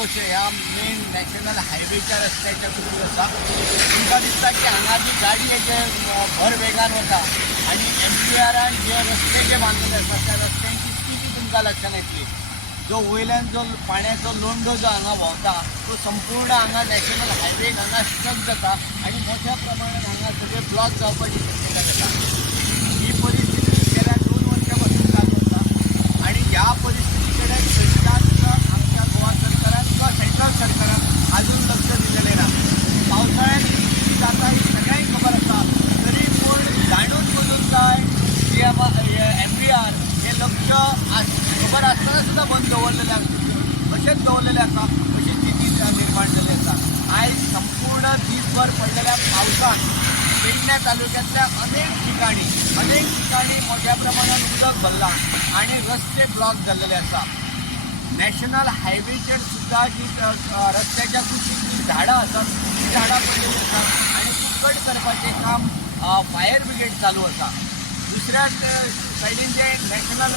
बोशे ह्या main national हायवेच्या रस्त्याच्या कुशीक आसा. तुमकां दिसता की हांगा जी गाडी जे भर वेगान वता आनी MTRान जे रस्ते जे बांदलेले आसा त्या रस्त्यांची स्थिती तुमकां लक्षांत येतली. जो वयल्यान जो पाण्याचो लोंडो जो हांगा व्हांवता तो संपूर्ण हांगा नॅशनल हायवेक हांगा स्टक जाता आनी मोठ्या प्रमाणात हांगा सगळे ब्लॉक जावपाची शक्यता जाता. ही परिस्थिती गेल्या 2 वर्सां पासून चालू आसा आनी ह्या परिस्थिती कडेन खंयच्याच आमच्या गोवा सरकारान किंवा सेंट्रल सरकारान अजून लक्ष दिलेलें ना. पावसाळ्यात ही स्थिती जाता ही सगळ्यांक खबर आसा, तरी पूण जाणून बुजून काय MBR हे लक्ष खबर आसतना सुद्दां बंद दवरलेले अशेंच दवरलेले आसा. अशी स्थिती निर्माण जाली आसा. आयज संपूर्ण दीसभर पडलेल्या पावसान पेडण्या तालुक्यांतल्या अनेक ठिकाणी मोठ्या प्रमाणात उदक भरलां आनी रस्ते ब्लॉक जाल्लेले आसा. नॅशनल हायवेचेर सुद्दां जी रस्त्याच्या कुशीक जी झाडां आसात ती झाडां पडलेली आसात आनी ती कट करपाचें काम फायर ब्रिगेड चालू आसा. दुसऱ्या सायडीन जे नॅशनल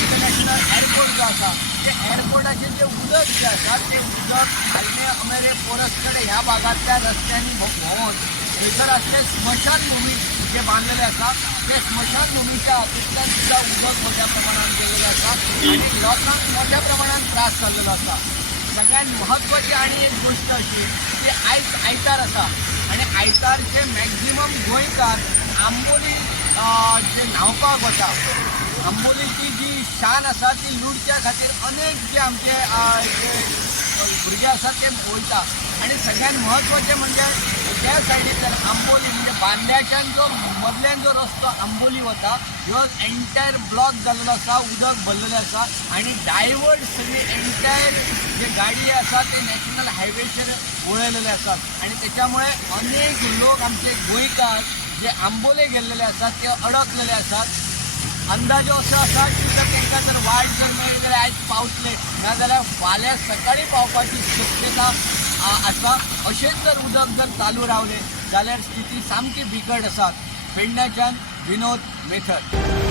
इंटरनॅशनल एअरपोर्ट जो आसा ते एअरपोर्टाचें जे उदक जे आसा ते उदक आल्मे अमेरे फोरस्टकडे ह्या भागांतल्या रस्त्यांनी व्हांवून थंयसर आसले स्मशानभुमी जे बांदलेले आसा ते स्मशानभुमीच्या हातूंतल्यान सुद्दां उदक मोठ्या प्रमाणात गेल्लेलें आसा आनी लोकांक मोठ्या प्रमाणात त्रास जाल्लेलो आसा. सगळ्यात म्हत्वाची आनी एक गोश्ट अशी की आयज आयतार आसा आनी आयतारचे मॅक्झिमम गोंयकार आंबोली जे न्हांवपाक वता. आंबोलीची जी शान आसा ती लुटच्या खातीर अनेक जे आमचे भुरगे आसात ते वयता आनी सगळ्यात म्हत्वाचें म्हणजे त्या सायडींतल्यान आंबोली म्हणजे बांद्याच्यान जो मदल्यान जो रस्तो आंबोली वता ह्यो एंटायर ब्लॉक जाल्लो आसा, उदक भरलेलें आसा आनी डायवर्ट सगळी एंटायर जे गाडी आसा ते नॅशनल हायवेचेर वळयलेले आसात आनी त्याच्यामुळे अनेक लोक आमचे गोंयकार जे आंबोले गेल्लेले आसात ते अडकलेले आसात. अंदाजो असो आसा की जर तांकां जर वाट जर मेळ्ळी जाल्यार आयज पावतले नाजाल्यार फाल्यां सकाळीं पावपाची शक्यता आसा. अशेंच जर उदक जर चालू रावलें जाल्यार स्थिती सामकी बिकट आसा. पेडण्याच्यान विनोद मेथड.